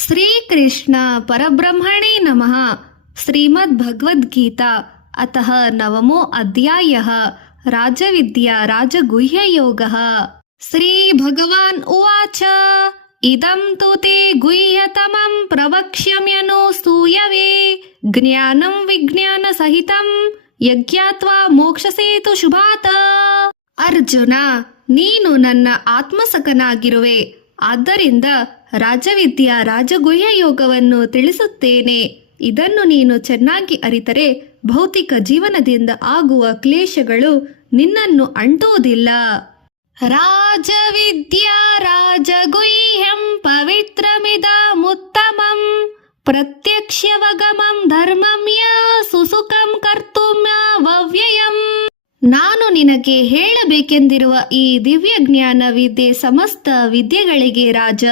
श्रीकृष्ण परब्रह्मणे नमः। श्रीमद्भगवद्गीता अतः नवमो अध्यायः राजविद्या राजगुह्ययोगः। श्रीभगवान् उवाच इदं तु ते गुह्यतमं प्रवक्ष्यम्यनो सूयवे ज्ञानं विज्ञानसहितं यज्ञात्वा ಮೋಕ್ಷಸೇತು ಶುಭಾತ। ಅರ್ಜುನ, ನೀನು ನನ್ನ ಆತ್ಮಸಖನಾಗಿರುವೆ, ಆದ್ದರಿಂದ ರಾಜವಿದ್ಯಾ ರಾಜಗುಹ್ಯ ಯೋಗವನ್ನು ತಿಳಿಸುತ್ತೇನೆ. ಇದನ್ನು ನೀನು ಚೆನ್ನಾಗಿ ಅರಿತರೆ ಭೌತಿಕ ಜೀವನದಿಂದ ಆಗುವ ಕ್ಲೇಶಗಳು ನಿನ್ನನ್ನು ಅಂಟುವುದಿಲ್ಲ. ರಾಜವಿದ್ಯಾ ರಾಜಗುಹ್ಯಂ ಪವಿತ್ರಮಿದಮುತ್ತಮಂ ಪ್ರತ್ಯಕ್ಷವಗಮಂ ಧರ್ಮಂ ಯ ಸುಸುಖಂ ಕರ್ತುಂ ಅವ್ಯಯಂ. ನಾನು ನಿನಗೆ ಹೇಳಬೇಕೆಂದಿರುವ ಈ ದಿವ್ಯ ಜ್ಞಾನ ವಿದ್ಯೆ ಸಮಸ್ತ ವಿದ್ಯೆಗಳಿಗೆ ರಾಜ,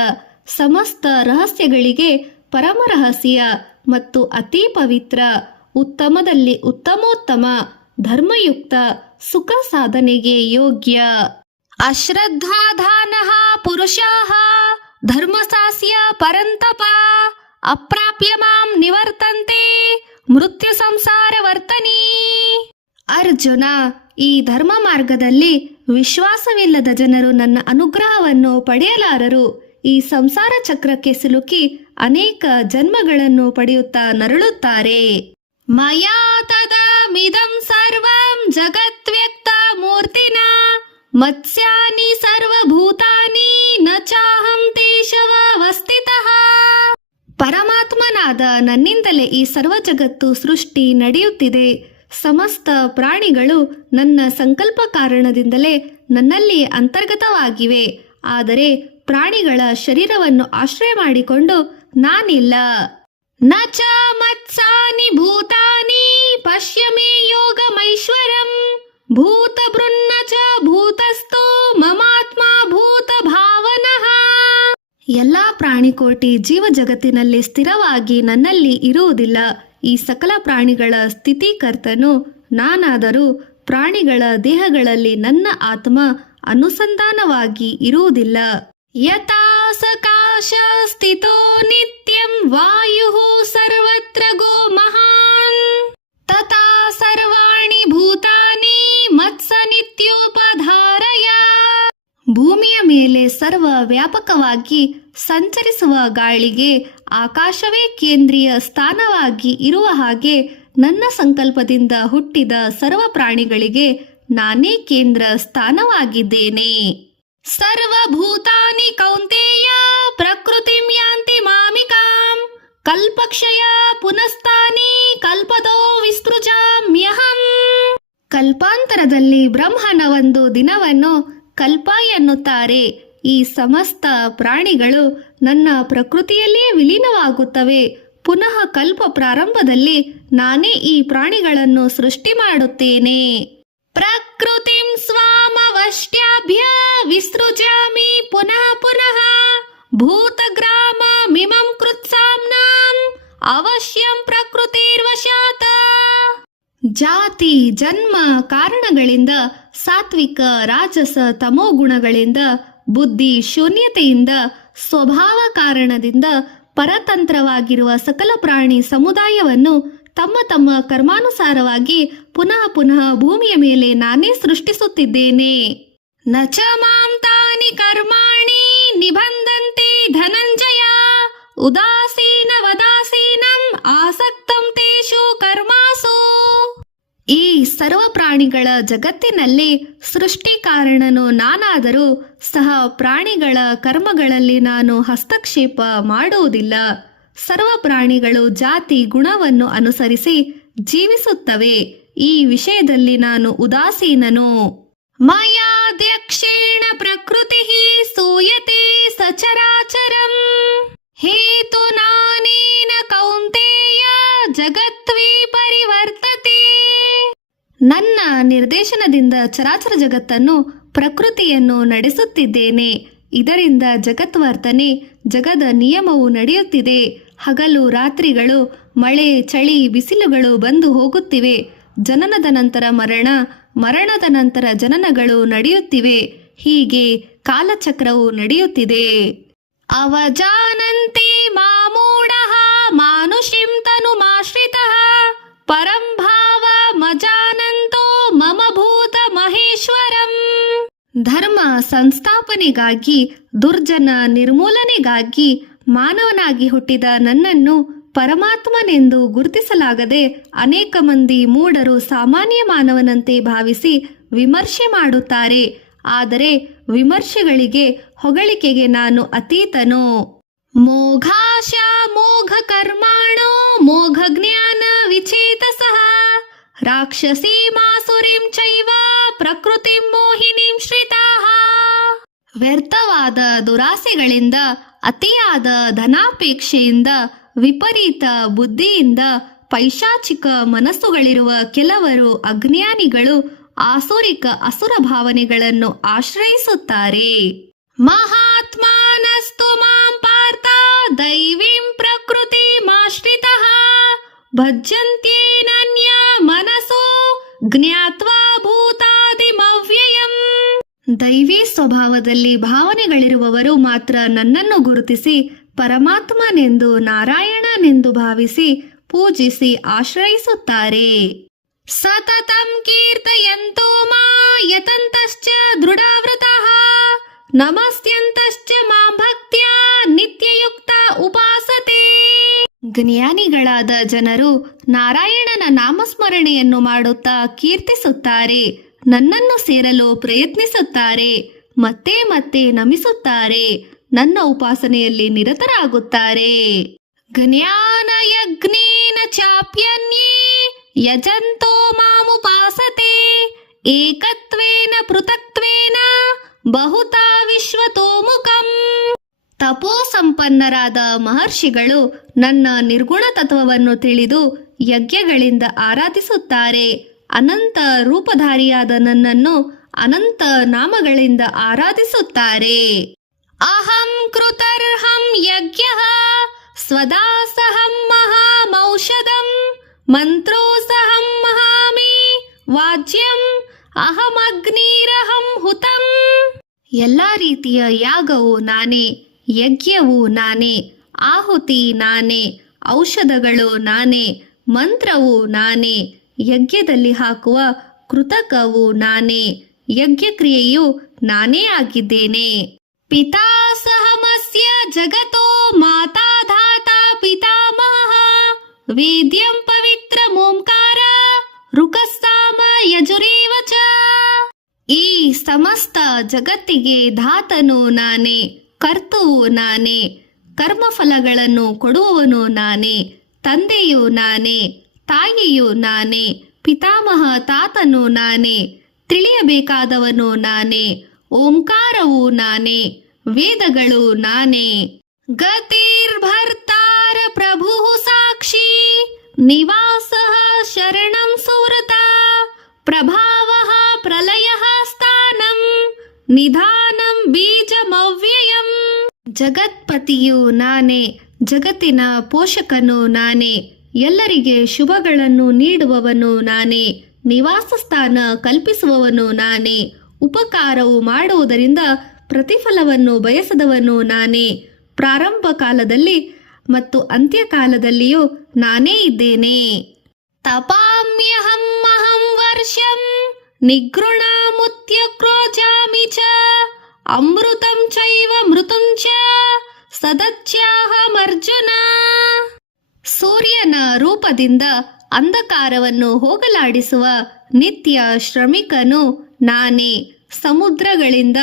ಸಮಸ್ತ ರಹಸ್ಯಗಳಿಗೆ ಪರಮ ರಹಸ್ಯ ಮತ್ತು ಅತಿ ಪವಿತ್ರ, ಉತ್ತಮದಲ್ಲಿ ಉತ್ತಮೋತ್ತಮ, ಧರ್ಮಯುಕ್ತ, ಸುಖ ಸಾಧನೆಗೆ ಯೋಗ್ಯ. ಅಶ್ರದ್ಧಾಧಾನಃ ಪುರುಷಾಃ ಧರ್ಮಸಾಸ್ಯ ಪರಂತಪ ಅಪ್ರಾಪ್ಯ ಮಾಂ ನಿವರ್ತಂತೆ ಮೃತ್ಯು ಸಂಸಾರ ವರ್ತನಿ. ಅರ್ಜುನ, ಈ ಧರ್ಮ ಮಾರ್ಗದಲ್ಲಿ ವಿಶ್ವಾಸವಿಲ್ಲದ ಜನರು ನನ್ನ ಅನುಗ್ರಹವನ್ನು ಪಡೆಯಲಾರರು. ಈ ಸಂಸಾರ ಚಕ್ರಕ್ಕೆ ಸಿಲುಕಿ ಅನೇಕ ಜನ್ಮಗಳನ್ನು ಪಡೆಯುತ್ತಾ ನರಳುತ್ತಾರೆ. ಮಯಾ ತದಮಿದಂ ಸರ್ವಂ ಜಗದ್ವ್ಯಕ್ತ ಮೂರ್ತಿನ ಮತ್ಸ್ಯಾನಿ ಸರ್ವಭೂತಾನಿ ನ ಚಾಹಂ ತೇಷವ ಅವಸ್ಥಿತಃ. ಪರಮಾತ್ಮನಾದ ನನ್ನಿಂದಲೇ ಈ ಸರ್ವ ಜಗತ್ತು ಸೃಷ್ಟಿ ನಡೆಯುತ್ತಿದೆ. ಸಮಸ್ತ ಪ್ರಾಣಿಗಳು ನನ್ನ ಸಂಕಲ್ಪ ಕಾರಣದಿಂದಲೇ ನನ್ನಲ್ಲಿ ಅಂತರ್ಗತವಾಗಿವೆ. ಆದರೆ ಪ್ರಾಣಿಗಳ ಶರೀರವನ್ನು ಆಶ್ರಯ ಮಾಡಿಕೊಂಡು ನಾನಿಲ್ಲ. ನ ಚ ಮತ್ಸಾನಿ ಭೂತಾನಿ ಪಶ್ಯ ಮೇ ಯೋಗಮೈಶ್ವರಂ ಭೂತ ಬೃನ್ನ ಚ ಭೂತಸ್ಥೋ ಮಮಾತ್ಮ ಭೂತ ಭಾವನಃ. ಎಲ್ಲಾ ಪ್ರಾಣಿಕೋಟಿ ಜೀವ ಜಗತ್ತಿನಲ್ಲಿ ಸ್ಥಿರವಾಗಿ ನನ್ನಲ್ಲಿ ಇರುವುದಿಲ್ಲ. ಈ ಸಕಲ ಪ್ರಾಣಿಗಳ ಸ್ಥಿತಿಕರ್ತನು ನಾನಾದರೂ ಪ್ರಾಣಿಗಳ ದೇಹಗಳಲ್ಲಿ ನನ್ನ ಆತ್ಮ ಅನುಸಂಧಾನವಾಗಿ ಇರುವುದಿಲ್ಲ. ಯಥಾ ಸಕಾಶ ಸ್ಥಿತೋ ನಿತ್ಯಂ ವಾಯುಃ ಸರ್ವತ್ರ ಗೋ ಮಹಾನ್ ತಥಾ ಸರ್ವಾಣಿ ಭೂತಾನಿ ಮತ್ಸ ನಿತ್ಯೋಪಧಾರಯ. ಭೂಮಿಯ ಮೇಲೆ ಸರ್ವ ವ್ಯಾಪಕವಾಗಿ ಸಂಚರಿಸುವ ಗಾಳಿಗೆ ಆಕಾಶವೇ ಕೇಂದ್ರೀಯ ಸ್ಥಾನವಾಗಿ ಇರುವ ಹಾಗೆ ನನ್ನ ಸಂಕಲ್ಪದಿಂದ ಹುಟ್ಟಿದ ಸರ್ವ ಪ್ರಾಣಿಗಳಿಗೆ ನಾನೇ ಕೇಂದ್ರ ಸ್ಥಾನವಾಗಿದ್ದೇನೆ. ಸರ್ವಭೂತಾನಿ ಕೌಂತೇಯ ಪ್ರಕೃತಿಂ ಯಾಂತಿ ಮಾಮಿಕಾಂ ಕಲ್ಪಕ್ಷಯ ಪುನಸ್ತಾನಿ ಕಲ್ಪದೋ ವಿಸ್ತೃಜಾಮ್ಯಹಂ. ಕಲ್ಪಾಂತರದಲ್ಲಿ ಬ್ರಹ್ಮನ ಒಂದು ದಿನವನ್ನು ಕಲ್ಪ ಎನ್ನುತ್ತಾರೆ. ಈ ಸಮಸ್ತ ಪ್ರಾಣಿಗಳು ನನ್ನ ಪ್ರಕೃತಿಯಲ್ಲಿಯೇ ವಿಲೀನವಾಗುತ್ತವೆ. ಪುನಃ ಕಲ್ಪ ಪ್ರಾರಂಭದಲ್ಲಿ ನಾನೇ ಈ ಪ್ರಾಣಿಗಳನ್ನು ಸೃಷ್ಟಿ ಮಾಡುತ್ತೇನೆ. ಪ್ರಕೃತಿಂ ಸ್ವಾಮವಷ್ಟ್ಯಾಭ್ಯ ವಿಸೃಜಾಮಿ ಪುನಃ ಪುನಃ ಭೂತಗ್ರಾಮ ಮಿಮಂ ಕೃತ್ಸಾಮ್ನಾಂ ಅವಶ್ಯಂ ಪ್ರಕೃತಿರ್ವಶಾತ್. ಜಾತಿ ಜನ್ಮ ಕಾರಣಗಳಿಂದ, ಸಾತ್ವಿಕ ರಾಜಸ ತಮೋ ಗುಣಗಳಿಂದ, ಬುದ್ಧಿ ಶೂನ್ಯತೆಯಿಂದ, ಸ್ವಭಾವ ಕಾರಣದಿಂದ ಪರತಂತ್ರವಾಗಿರುವ ಸಕಲ ಪ್ರಾಣಿ ಸಮುದಾಯವನ್ನು ತಮ್ಮ ತಮ್ಮ ಕರ್ಮಾನುಸಾರವಾಗಿ ಪುನಃ ಪುನಃ ಭೂಮಿಯ ಮೇಲೆ ನಾನೇ ಸೃಷ್ಟಿಸುತ್ತಿದ್ದೇನೆ. ನ ಚ ಮಾಂ ತಾನಿ ಕರ್ಮಾಣಿ ನಿಬಂಧಂತೆ ಧನಂಜಯ ಉದಾಸೀನ ವದಾಸೀನಂ ಆಸಕ್ತಂ ತೇಷು ಕರ್ಮಾಸು. ಈ ಸರ್ವ ಪ್ರಾಣಿಗಳ ಜಗತ್ತಿನಲ್ಲಿ ಸೃಷ್ಟಿ ಕಾರಣನು ನಾನಾದರೂ ಸಹ ಪ್ರಾಣಿಗಳ ಕರ್ಮಗಳಲ್ಲಿ ನಾನು ಹಸ್ತಕ್ಷೇಪ ಮಾಡುವುದಿಲ್ಲ. ಸರ್ವ ಪ್ರಾಣಿಗಳು ಜಾತಿ ಗುಣವನ್ನು ಅನುಸರಿಸಿ ಜೀವಿಸುತ್ತವೆ. ಈ ವಿಷಯದಲ್ಲಿ ನಾನು ಉದಾಸೀನನು. ಮಯಾಧ್ಯಕ್ಷೇಣ ಪ್ರಕೃತಿ ಸೂಯತೆ ಸಚರಾಚರಂ ಹೇತು ನಾನೇನ ಕೌಂತೇಯ ಜಗತ್ವೇ ಪರಿವರ್ತತೆ. ನನ್ನ ನಿರ್ದೇಶನದಿಂದ ಚರಾಚರ ಜಗತ್ತನ್ನು ಪ್ರಕೃತಿಯನ್ನು ನಡೆಸುತ್ತಿದ್ದೇನೆ. ಇದರಿಂದ ಜಗತ್ವರ್ತನೆ, ಜಗದ ನಿಯಮವು ನಡೆಯುತ್ತಿದೆ. ಹಗಲು ರಾತ್ರಿಗಳು, ಮಳೆ ಚಳಿ ಬಿಸಿಲುಗಳು ಬಂದು ಹೋಗುತ್ತಿವೆ. ಜನನದ ನಂತರ ಮರಣ, ಮರಣದ ನಂತರ ಜನನಗಳು ನಡೆಯುತ್ತಿವೆ. ಹೀಗೆ ಕಾಲಚಕ್ರವು ನಡೆಯುತ್ತಿದೆ. ಅವಜಾನಂತೆ ಮಾಂ ಧರ್ಮ ಸಂಸ್ಥಾಪನೆಗಾಗಿ, ದುರ್ಜನ ನಿರ್ಮೂಲನೆಗಾಗಿ ಮಾನವನಾಗಿ ಹುಟ್ಟಿದ ನನ್ನನ್ನು ಪರಮಾತ್ಮನೆಂದು ಗುರುತಿಸಲಾಗದೆ ಅನೇಕ ಮಂದಿ ಮೂಢರು ಸಾಮಾನ್ಯ ಮಾನವನಂತೆ ಭಾವಿಸಿ ವಿಮರ್ಶೆ ಮಾಡುತ್ತಾರೆ. ಆದರೆ ವಿಮರ್ಶೆಗಳಿಗೆ, ಹೊಗಳಿಕೆಗೆ ನಾನು ಅತೀತನು. ಮೋಘಾಶ ಮೋಘ ಕರ್ಮಾಣೋ ಮೋಘ ಜ್ಞಾನ ವಿಚೇತಸಃ ರಾಕ್ಷಸೀ ಮಾಸುರಿಂ ಚೈವ ಪ್ರಕೃತಿಂ ಮೋಹಿನಿಂ ಶ್ರಿತಾಃ. ವ್ಯರ್ಥವಾದ ದುರಾಸೆಗಳಿಂದ, ಅತಿಯಾದ ಧನಾಪೇಕ್ಷೆಯಿಂದ, ವಿಪರೀತ ಬುದ್ಧಿಯಿಂದ, ಪೈಶಾಚಿಕ ಮನಸ್ಸುಗಳಿರುವ ಕೆಲವರು ಅಜ್ಞಾನಿಗಳು ಆಸುರಿಕ ಅಸುರ ಭಾವನೆಗಳನ್ನು ಆಶ್ರಯಿಸುತ್ತಾರೆ. ಮಹಾತ್ಮಾನಸ್ತು ಮಾಂ ಪಾರ್ಥ ದೈವೀಂ ಪ್ರಕೃತಿಮಾಶ್ರಿತಃ ಭಜ್ಯಂತ್ಯೇನನ್ಯ ಮನಸೋ ಜ್ಞಾತ್ವಾ ಭೂತಾದಿಮವ್ಯಯಂ. ದೈವಿ ಸ್ವಭಾವದಲ್ಲಿ ಭಾವನೆಗಳಿರುವವರು ಮಾತ್ರ ನನ್ನನ್ನು ಗುರುತಿಸಿ ಪರಮಾತ್ಮನೆಂದು, ನಾರಾಯಣನೆಂದು ಭಾವಿಸಿ ಪೂಜಿಸಿ ಆಶ್ರಯಿಸುತ್ತಾರೆ. ಸತತಂ ಕೀರ್ತಯಂತೋ ಮಾ ಯತಂತಶ್ಚ ದೃಢವ್ರತಃ ನಮಸ್ಯಂತಶ್ಚ ಮಾಂ ಭಕ್ತ್ಯಾ ನಿತ್ಯಯುಕ್ತ ಉಪಾಸತೆ. ಜ್ಞಾನಿಗಳಾದ ಜನರು ನಾರಾಯಣನ ನಾಮಸ್ಮರಣೆಯನ್ನು ಮಾಡುತ್ತಾ ಕೀರ್ತಿಸುತ್ತಾರೆ, ನನ್ನನ್ನು ಸೇರಲು ಪ್ರಯತ್ನಿಸುತ್ತಾರೆ, ಮತ್ತೆ ಮತ್ತೆ ನಮಿಸುತ್ತಾರೆ, ನನ್ನ ಉಪಾಸನೆಯಲ್ಲಿ ನಿರತರಾಗುತ್ತಾರೆ. ಜ್ಞಾನ ಯಜ್ಞೇನ ಚಾಪ್ಯನ್ಯೇ ಯಜಂತೋ ಮಾಮುಪಾಸತೆ ಏಕತ್ವೇನ ಪೃಥಕ್ತ್ವೇನ ಬಹುತಾ ವಿಶ್ವತೋಮುಖಂ. ತಪೋ ಸಂಪನ್ನರಾದ ಮಹರ್ಷಿಗಳು ನನ್ನ ನಿರ್ಗುಣ ತತ್ವವನ್ನು ತಿಳಿದು ಯಜ್ಞಗಳಿಂದ ಆರಾಧಿಸುತ್ತಾರೆ. ಅನಂತ ರೂಪಧಾರಿಯಾದ ನನ್ನನ್ನು ಅನಂತ ನಾಮಗಳಿಂದ ಆರಾಧಿಸುತ್ತಾರೆ. ಅಹಂ ಕೃತರ್ಹಂ ಯಜ್ಞಃ ಸ್ವದಾಸಹಂ ಮಹಾಮೌಷಧಂ ಮಂತ್ರೋಸಹಂ ಮಹಾಮಿ ವಾಜ್ಯಂ ಅಹಮಗ್ನಿರಹಂ ಹುತಂ. ಎಲ್ಲ ರೀತಿಯ ಯಾಗವು ನಾನೇ, ಯಜ್ಞವು ನಾನೇ, ಆಹುತಿ ನಾನೇ, ಔಷಧಗಳು ನಾನೇ, ಮಂತ್ರವು ನಾನೇ, ಯಜ್ಞದಲ್ಲಿ ಹಾಕುವ ಕೃತಕವು ನಾನೇ, ಯಜ್ಞಕ್ರಿಯೆಯು ನಾನೇ ಆಗಿದ್ದೇನೆ. ಪಿತಾ ಸಹಮಸ್ಯ ಜಗತೋ ಮಾತಾ ಧಾತಾ ಪಿತಾಮಹಃ ವೇದ್ಯಂ ಪವಿತ್ರ ಓಂಕಾರ ಋಕಸ್ಸಾಮ ಯಜುರೇವ ಚ. ಈ ಸಮಸ್ತ ಜಗತ್ತಿಗೆ ಧಾತನು ನಾನೇ, ಕರ್ತುವು ನಾನೇ, ಕರ್ಮಫಲಗಳನ್ನು ಕೊಡುವವನು ನಾನೇ, ತಂದೆಯು ನಾನೇ, ತಾಯಿಯು ನಾನೇ, ಪಿತಾಮಹ ತಾತನು ನಾನೇ, ತಿಳಿಯಬೇಕಾದವನು ನಾನೇ, ಓಂಕಾರವು ನಾನೇ, ವೇದಗಳು ನಾನೇ. ಗತಿರ್ಭರ್ತಾರ ಪ್ರಭು ಸಾಕ್ಷಿ ನಿವಾಸಃ ಶರಣಂ ಸುವ್ರತ ಪ್ರಭಾವಃ ಪ್ರಲಯಃ ಸ್ಥಾನಂ ನಿಧಾನಂ ಬೀಜಮವ್ಯಯಂ. ಜಗತ್ಪತಿಯು ನಾನೇ, ಜಗತ್ತಿನ ಪೋಷಕನು ನಾನೇ, ಎಲ್ಲರಿಗೆ ಶುಭಗಳನ್ನು ನೀಡುವವನು ನಾನೇ, ನಿವಾಸ ಸ್ಥಾನ ಕಲ್ಪಿಸುವವನು ನಾನೇ, ಉಪಕಾರವು ಮಾಡುವುದರಿಂದ ಪ್ರತಿಫಲವನ್ನು ಬಯಸದವನು ನಾನೇ. ಪ್ರಾರಂಭ ಕಾಲದಲ್ಲಿ ಮತ್ತು ಅಂತ್ಯಕಾಲದಲ್ಲಿಯೂ ನಾನೇ ಇದ್ದೇನೆ. ತಪಾಮ್ಯಹಂ ಅಹಂ ವರ್ಷಂ ನಿಗೃಣಾಮುತ್ಯಕ್ರೋಜಾಮಿ ಚ ಅಮೃತಂ ಚೈವ ಮೃತುಂ ಚ ಸದಚ್ಯಾಹಮರ್ಜುನ. ಸೂರ್ಯನ ರೂಪದಿಂದ ಅಂಧಕಾರವನ್ನು ಹೋಗಲಾಡಿಸುವ ನಿತ್ಯ ಶ್ರಮಿಕನು ನಾನೇ. ಸಮುದ್ರಗಳಿಂದ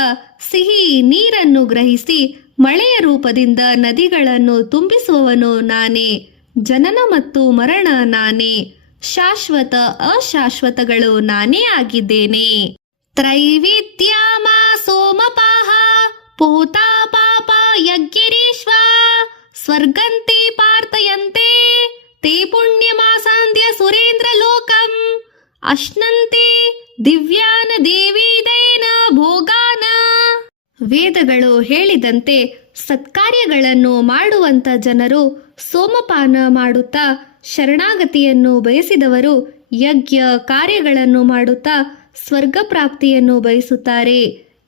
ಸಿಹಿ ನೀರನ್ನು ಗ್ರಹಿಸಿ ಮಳೆಯ ರೂಪದಿಂದ ನದಿಗಳನ್ನು ತುಂಬಿಸುವವನು ನಾನೇ. ಜನನ ಮತ್ತು ಮರಣ ನಾನೇ, ಶಾಶ್ವತ ಅಶಾಶ್ವತಗಳು ನಾನೇ ಆಗಿದ್ದೇನೆ. ತ್ರೈವಿದ್ಯಾಮ ಸೋಮಪಾಹ ಪೋತಾ ಪಾಪ ಯಜ್ಞರೀಶ್ವ ಸ್ವರ್ಗಂತೆ ಪಾರ್ಥಯಂತೆ ತೇ ಪುಣ್ಯಮಾಸಾಂದ್ಯ ಸುರೇಂದ್ರ ಲೋಕಂ ಅಶ್ನಂತೆ ದಿವ್ಯಾನ ದೇವೀದಯನ ಭೋಗಾನ. ವೇದಗಳು ಹೇಳಿದಂತೆ ಸತ್ಕಾರ್ಯಗಳನ್ನು ಮಾಡುವಂತ ಜನರು ಸೋಮಪಾನ ಮಾಡುತ್ತಾ ಶರಣಾಗತಿಯನ್ನು ಬಯಸಿದವರು ಯಜ್ಞ ಕಾರ್ಯಗಳನ್ನು ಮಾಡುತ್ತಾ ಸ್ವರ್ಗ ಪ್ರಾಪ್ತಿಯನ್ನು ಬಯಸುತ್ತಾರೆ.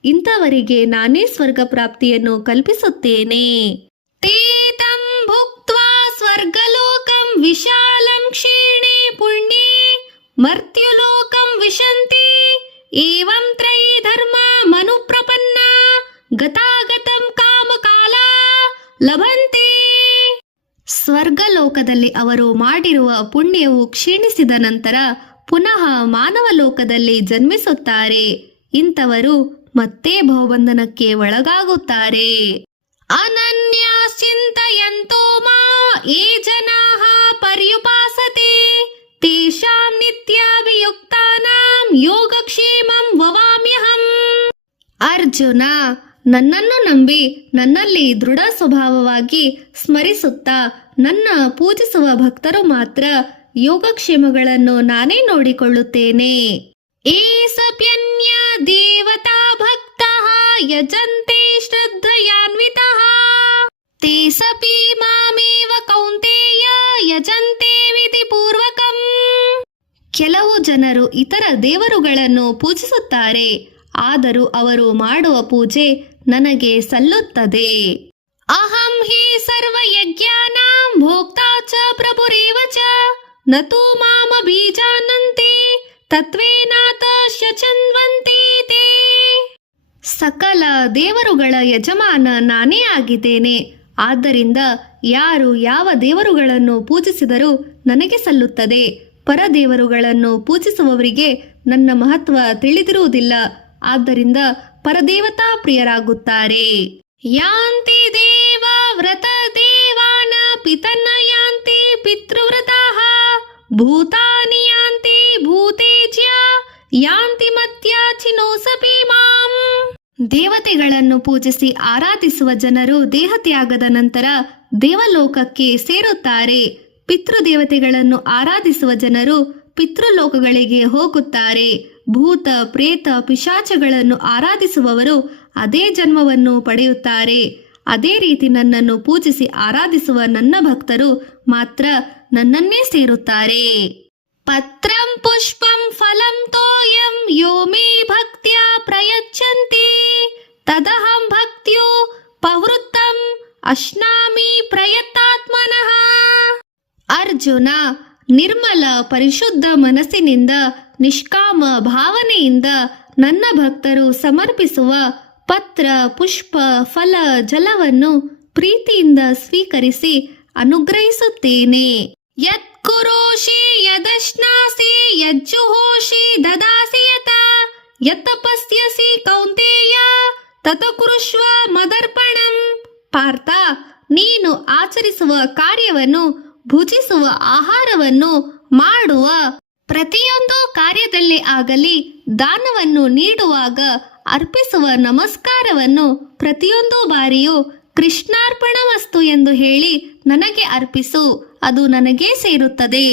ಇಂಥವರಿಗೆ ನಾನೇ ಸ್ವರ್ಗ ಪ್ರಾಪ್ತಿಯನ್ನು ಕಲ್ಪಿಸುತ್ತೇನೆ. ತೇತಂ ಭುಕ್ತ್ವಾ ಸ್ವರ್ಗಲೋಕಂ ವಿಶಾಲಂ ಕ್ಷೀಣೆ ಪುಣ್ಯೇ ಮರ್ತ್ಯುಲೋಕಂ ವಿಶಂತಿ ಏವಂ ತ್ರಯೀ ಧರ್ಮ ಮನು ಸ್ವರ್ಗಲೋಕದಲ್ಲಿ ಅವರು ಮಾಡಿರುವ ಪುಣ್ಯವು ಕ್ಷೀಣಿಸಿದ ನಂತರ ಪುನಃ ಮಾನವ ಲೋಕದಲ್ಲಿ ಜನ್ಮಿಸುತ್ತಾರೆ. ಇಂಥವರು ಮತ್ತೆ ಭವಬಂಧನಕ್ಕೆ ಒಳಗಾಗುತ್ತಾರೆ. ಅನನ್ಯಾಶ್ಚಿಂತಯಂತೋ ಮಾ ಯೇ ಜನಾಃ ಪರ್ಯುಪಾಸತೆ ತೇಷಾಂ ನಿತ್ಯಾಭಿಯುಕ್ತಾನಾಂ ಯೋಗಕ್ಷೇಮಂ ವವಾಮ್ಯಹಂ. ಅರ್ಜುನ, ನನ್ನನ್ನು ನಂಬಿ ನನ್ನಲ್ಲಿ ದೃಢ ಸ್ವಭಾವವಾಗಿ ಸ್ಮರಿಸುತ್ತಾ ನನ್ನ ಪೂಜಿಸುವ ಭಕ್ತರು ಮಾತ್ರ ಯೋಗಕ್ಷೇಮಗಳನ್ನು ನಾನೇ ನೋಡಿಕೊಳ್ಳುತ್ತೇನೆ. ಏಸಪ್ಯನ್ಯ ದೇವತಾ ಭಕ್ತಃ ಯಜಂತೆ ಶ್ರದ್ಧಯಾನ್ವಿತಃ ತೇ ಸಪಿ ಮಾಮೇವ ಕೌಂತೇಯ ಯಜಂತೆ ವಿಧಿಪೂರ್ವಕಂ. ಕೆಲವು ಜನರು ಇತರ ದೇವರುಗಳನ್ನು ಪೂಜಿಸುತ್ತಾರೆ, ಆದರೂ ಅವರು ಮಾಡುವ ಪೂಜೆ ನನಗೆ ಸಲ್ಲುತ್ತದೆ. ಅಹಂ ಹಿ ಸರ್ವಯಜ್ಞಾನಾಂ ಭೋಕ್ತಾ ಚ ಪ್ರಭುರೇವ ಚ ನತು ಮಾಮ ಬೀಜಾನಂತೆ ತತ್ವೇನಾತ ಶಚನ್ವಂತೆ ತೇ. ಸಕಲ ದೇವರುಗಳ ಯಜಮಾನ ನಾನೇ ಆಗಿದ್ದೇನೆ. ಆದ್ದರಿಂದ ಯಾರು ಯಾವ ದೇವರುಗಳನ್ನು ಪೂಜಿಸಿದರೂ ನನಗೆ ಸಲ್ಲುತ್ತದೆ. ಪರದೇವರುಗಳನ್ನು ಪೂಜಿಸುವವರಿಗೆ ನನ್ನ ಮಹತ್ವ ತಿಳಿದಿರುವುದಿಲ್ಲ. ಆದ್ದರಿಂದ ಪರದೇವತಾ ಪ್ರಿಯರಾಗುತ್ತಾರೆ. ಯಾಂತಿ ದೇವ ವ್ರತ ದೇವಾನ ಪಿತನ್ನ ಯಾಂತಿ ಪಿತೃವ್ರತಾಃ ಭೂತಾನಿ ಯಾಂತಿ ಭೂತೇಜ್ಯ ಯಾಂತಿ ಮತ್ಯಾಚಿನೋಸಪಿ ಮಾಂ. ದೇವತೆಗಳನ್ನು ಪೂಜಿಸಿ ಆರಾಧಿಸುವ ಜನರು ದೇಹತ್ಯಾಗದ ನಂತರ ದೇವಲೋಕಕ್ಕೆ ಸೇರುತ್ತಾರೆ. ಪಿತೃದೇವತೆಗಳನ್ನು ಆರಾಧಿಸುವ ಜನರು ಪಿತೃಲೋಕಗಳಿಗೆ ಹೋಗುತ್ತಾರೆ. ಭೂತ ಪ್ರೇತ ಪಿಶಾಚಗಳನ್ನು ಆರಾಧಿಸುವವರು ಅದೇ ಜನ್ಮವನ್ನು ಪಡೆಯುತ್ತಾರೆ. ಅದೇ ರೀತಿ ನನ್ನನ್ನು ಪೂಜಿಸಿ ಆರಾಧಿಸುವ ನನ್ನ ಭಕ್ತರು ಮಾತ್ರ ನನ್ನನ್ನೇ ಸೇರುತ್ತಾರೆ. ಪತ್ರಂ ಪುಷ್ಪಂ ಫಲಂ ತೋಯಂ ಯೋ ಮೇ ಭಕ್ತ್ಯಾ ಪ್ರಯಚ್ಛಂತಿ ತದಹಂ ಭಕ್ತ್ಯೋ ಪವೃತ್ತಂ ಅಶ್ನಾಮಿ ಪ್ರಯತ್ತಾತ್ಮನಃ. ಅರ್ಜುನ, ನಿರ್ಮಲ ಪರಿಶುದ್ಧ ಮನಸ್ಸಿನಿಂದ ನಿಷ್ಕಾಮ ಭಾವನೆಯಿಂದ ನನ್ನ ಭಕ್ತರು ಸಮರ್ಪಿಸುವ ಪತ್ರ ಪುಷ್ಪ ಫಲ ಜಲವನ್ನು ಪ್ರೀತಿಯಿಂದ ಸ್ವೀಕರಿಸಿ ಅನುಗ್ರಹಿಸುತ್ತೇನೆ. ಯತ್ ಕುರೋಷಿ ಯದಶ್ನಾಸಿ ಯಜ್ಜುಹೋಷಿ ದದಾಸಿ ಯತ ಯತಪಸ್ಯಸಿ ಕೌಂತೇಯ ತತ ಕುರುಷ್ವ ಮದರ್ಪಣಂ. ಪಾರ್ಥ, ನೀನು ಆಚರಿಸುವ ಕಾರ್ಯವನ್ನು, ಭುಜಿಸುವ ಆಹಾರವನ್ನು, ಮಾಡುವ ಪ್ರತಿಯೊಂದು ಕಾರ್ಯದಲ್ಲಿ ಆಗಲಿ, ದಾನವನ್ನು ನೀಡುವಾಗ ಅರ್ಪಿಸುವ ನಮಸ್ಕಾರವನ್ನು ಪ್ರತಿಯೊಂದು ಬಾರಿಯೂ ಕೃಷ್ಣಾರ್ಪಣಮಸ್ತು ಎಂದು ಹೇಳಿ ನನಗೆ ಅರ್ಪಿಸು, ಅದು ನನಗೇ ಸೇರುತ್ತದೆ.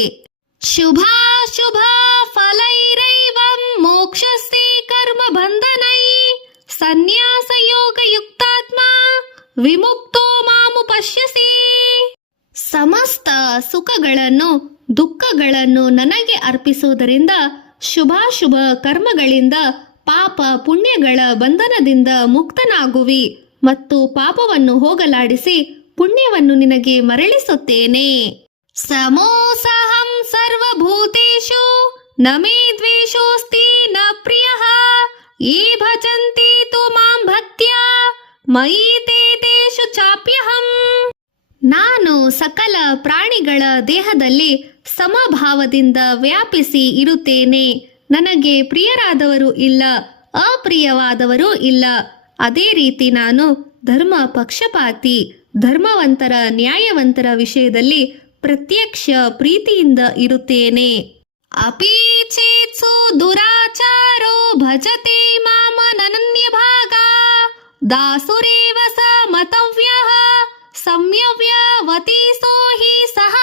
ಶುಭಾಶುಭ ಫಲೈರೈವಂ ಮೋಕ್ಷಸ್ತೆ ಕರ್ಮ ಬಂಧನೈ ಸನ್ಯಾಸ ಯೋಗ ಯುಕ್ತಾತ್ಮ ವಿಮುಕ್ತೋ ಮಾಮು ಪಶ್ಯಸಿ. ಸಮಸ್ತ ಸುಖಗಳನ್ನು ದುಃಖಗಳನ್ನು ನನಗೆ ಅರ್ಪಿಸುವುದರಿಂದ ಶುಭಾಶುಭ ಕರ್ಮಗಳಿಂದ ಪಾಪ ಪುಣ್ಯಗಳ ಬಂಧನದಿಂದ ಮುಕ್ತನಾಗುವಿ ಮತ್ತು ಪಾಪವನ್ನು ಹೋಗಲಾಡಿಸಿ ಪುಣ್ಯವನ್ನು ನಿನಗೆ ಮರಳಿಸುತ್ತೇನೆ. ಸಮೋಸಹಂ ಸರ್ವಭೂತೇಷು ನ ಮೇ ದ್ವೇಷೋಸ್ತಿ ನ ಪ್ರಿಯಃ ಯೇ ಭಜಂತಿ ತು ಮಾಂ ಭಕ್ತ್ಯಾ ಮಯಿ ತೇ ತೇಷು ಚಾಪ್ಯಹಂ. ನಾನು ಸಕಲ ಪ್ರಾಣಿಗಳ ದೇಹದಲ್ಲಿ ಸಮಭಾವದಿಂದ ವ್ಯಾಪಿಸಿ ಇರುತ್ತೇನೆ. ನನಗೆ ಪ್ರಿಯರಾದವರು ಇಲ್ಲ, ಅಪ್ರಿಯವಾದವರೂ ಇಲ್ಲ. ಅದೇ ರೀತಿ ನಾನು ಧರ್ಮ ಪಕ್ಷಪಾತಿ, ಧರ್ಮವಂತರ ನ್ಯಾಯವಂತರ ವಿಷಯದಲ್ಲಿ ಪ್ರತ್ಯಕ್ಷ ಪ್ರೀತಿಯಿಂದ ಇರುತ್ತೇನೆ. ಅಪಿ ಚೇತ್ಸು ದುರಾಚಾರೋ ಭಜತೆ ಮಾಮ ನನನ್ಯ ಭಾಗ ದಾಸುರೇವ ಸ ಮತವ್ಯಃ ಸಂಯವ್ಯವತಿ ಸೋಹಿ ಸಹ.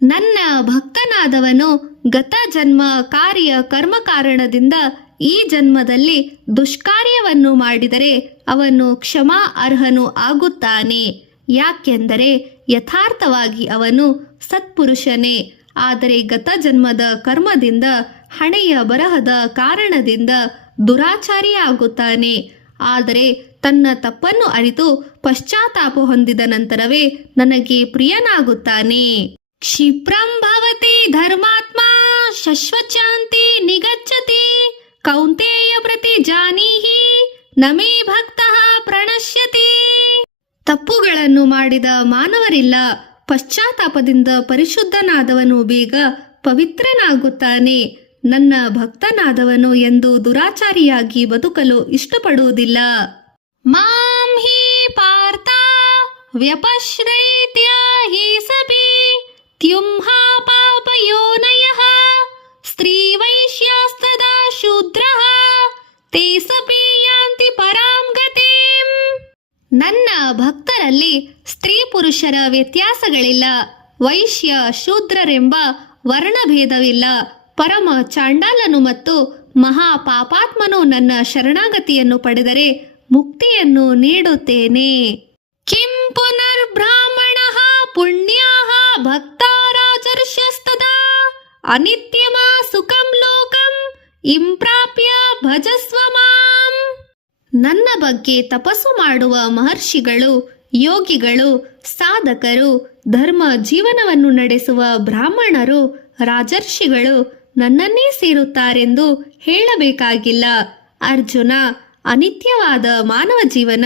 ನನ್ನ ಭಕ್ತನಾದವನು ಗತ ಜನ್ಮ ಕಾರ್ಯ ಕರ್ಮ ಕಾರಣದಿಂದ ಈ ಜನ್ಮದಲ್ಲಿ ದುಷ್ಕಾರ್ಯವನ್ನು ಮಾಡಿದರೆ ಅವನು ಕ್ಷಮಾ ಅರ್ಹನು ಆಗುತ್ತಾನೆ. ಯಾಕೆಂದರೆ ಯಥಾರ್ಥವಾಗಿ ಅವನು ಸತ್ಪುರುಷನೇ. ಆದರೆ ಗತ ಜನ್ಮದ ಕರ್ಮದಿಂದ ಹಣೆಯ ಬರಹದ ಕಾರಣದಿಂದ ದುರಾಚಾರಿಯಾಗುತ್ತಾನೆ. ಆದರೆ ತನ್ನ ತಪ್ಪನ್ನು ಅರಿತು ಪಶ್ಚಾತ್ತಾಪ ಹೊಂದಿದ ನಂತರವೇ ನನಗೆ ಪ್ರಿಯನಾಗುತ್ತಾನೆ. ಕ್ಷಿಪ್ರಂ ಭವತಿ ಧರ್ಮಾತ್ಮ ಶಶ್ವಚಾಂತಿ ನಿಗಚ್ಚತಿ ಕೌಂತೇಯ ಪ್ರತಿ ಜಾನೀಹಿ ನಮೇ ಭಕ್ತಃ ಪ್ರಣಶ್ಯತಿ. ತಪ್ಪುಗಳನ್ನು ಮಾಡಿದ ಮಾನವರಿಲ್ಲ, ಪಶ್ಚಾತ್ತಾಪದಿಂದ ಪರಿಶುದ್ಧನಾದವನು ಬೇಗ ಪವಿತ್ರನಾಗುತ್ತಾನೆ. ನನ್ನ ಭಕ್ತನಾದವನು ಎಂದು ದುರಾಚಾರಿಯಾಗಿ ಬದುಕಲು ಇಷ್ಟಪಡುವುದಿಲ್ಲ. ಮಾಂ ಹಿ ಪಾರ್ಥ ವ್ಯಪಶ್ರೈತ್ಯ ಹಿ ಸಭಿ ತ್ಯುಂಹಾ ಪಾಪಯೋನಯಃ ಸ್ತ್ರೀವೈಶ್ಯಾಸ್ತದಾ ಶೂದ್ರಃ ತೇ ಸಭಿ ಯಾಂತಿ ಪರಾಂ ಗತಿಂ. ನನ್ನ ಭಕ್ತರಲ್ಲಿ ಸ್ತ್ರೀ ಪುರುಷರ ವ್ಯತ್ಯಾಸಗಳಿಲ್ಲ, ವೈಶ್ಯ ಶೂದ್ರರೆಂಬ ವರ್ಣಭೇದವಿಲ್ಲ. ಪರಮ ಚಾಂಡಾಲನು ಮತ್ತು ಮಹಾಪಾಪಾತ್ಮನು ನನ್ನ ಶರಣಾಗತಿಯನ್ನು ಪಡೆದರೆ ಮುಕ್ತಿಯನ್ನು ನೀಡುತ್ತೇನೆ. ಕಿಂ ಪುನರ್ಬ್ರಾಹ್ಮಣಃ ಪುಣ್ಯಾಃ ಭಕ್ತಾ ರಾಜರ್ಷಸ್ತದಾ ಅನಿತ್ಯಮಾ ಸುಖಂ ಲೋಕಂ ಇಂಪ್ರಾಪ್ಯ ಭಜಸ್ವ ಮಾಂ. ನನ್ನ ಬಗ್ಗೆ ತಪಸ್ಸು ಮಾಡುವ ಮಹರ್ಷಿಗಳು, ಯೋಗಿಗಳು, ಸಾಧಕರು, ಧರ್ಮ ಜೀವನವನ್ನು ನಡೆಸುವ ಬ್ರಾಹ್ಮಣರು, ರಾಜರ್ಷಿಗಳು ನನ್ನನ್ನೇ ಸೇರುತ್ತಾರೆಂದು ಹೇಳಬೇಕಾಗಿಲ್ಲ. ಅರ್ಜುನ, ಅನಿತ್ಯವಾದ ಮಾನವ ಜೀವನ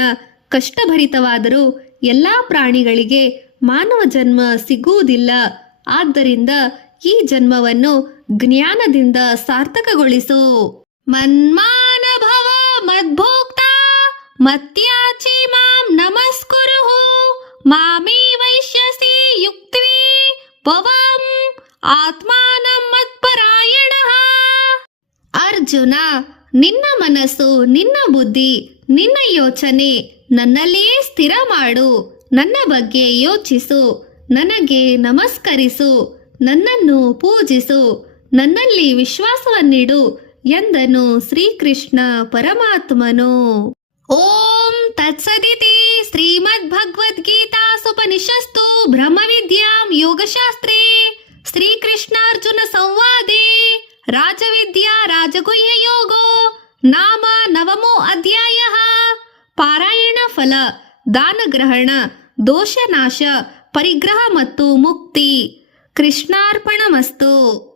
ಕಷ್ಟಭರಿತವಾದರೂ ಎಲ್ಲ ಪ್ರಾಣಿಗಳಿಗೆ ಮಾನವ ಜನ್ಮ ಸಿಗುವುದಿಲ್ಲ. ಆದ್ದರಿಂದ ಈ ಜನ್ಮವನ್ನು ಜ್ಞಾನದಿಂದ ಸಾರ್ಥಕಗೊಳಿಸು. ಮನ್ಮಾನ ಭವ ಮದ್ಭೋಕ್ತ ಮತ್ಯಾಚಿ ಮಾಂ ನಮಸ್ಕುರುಹು ಮಾಮೇ ವೈಶ್ಯಸಿ ಯುಕ್ತ್ವೇ ಭವಂ ಆತ್ಮಾನಂ ಮತ್ಪರಾಯಣಃ. ಅರ್ಜುನ, ನಿನ್ನ ಮನಸ್ಸು, ನಿನ್ನ ಬುದ್ಧಿ, ನಿನ್ನ ಯೋಚನೆ ನನ್ನಲ್ಲಿಯೇ ಸ್ಥಿರ ಮಾಡು. ನನ್ನ ಬಗ್ಗೆ ಯೋಚಿಸು, ನನಗೆ ನಮಸ್ಕರಿಸು, ನನ್ನನ್ನು ಪೂಜಿಸು, ನನ್ನಲ್ಲಿ ವಿಶ್ವಾಸವನ್ನಿಡು ಎಂದನು ಶ್ರೀಕೃಷ್ಣ ಪರಮಾತ್ಮನು. ಓಂ ತತ್ಸದಿತಿ ಶ್ರೀಮದ್ಭಗವದ್ಗೀತಾಸುಪನಿಷತ್ಸು ಬ್ರಹ್ಮವಿದ್ಯಾಂ ಯೋಗಶಾಸ್ತ್ರೇ ಶ್ರೀಕೃಷ್ಣಾರ್ಜುನ ಸಂವಾದೇ ರಾಜವಿದ್ಯಾ ರಾಜಗುಹ್ಯ ಯೋಗೋ ನಾಮ ನವಮೋ ಅಧ್ಯಾಯಃ. ಪಾರಾಯಣ ಫಲ, ದಾನಗ್ರಹಣ, ದೋಷನಾಶ, ಪರಿಗ್ರಹ ಮತ್ತು ಮುಕ್ತಿ. ಕೃಷ್ಣಾರ್ಪಣಮಸ್ತು.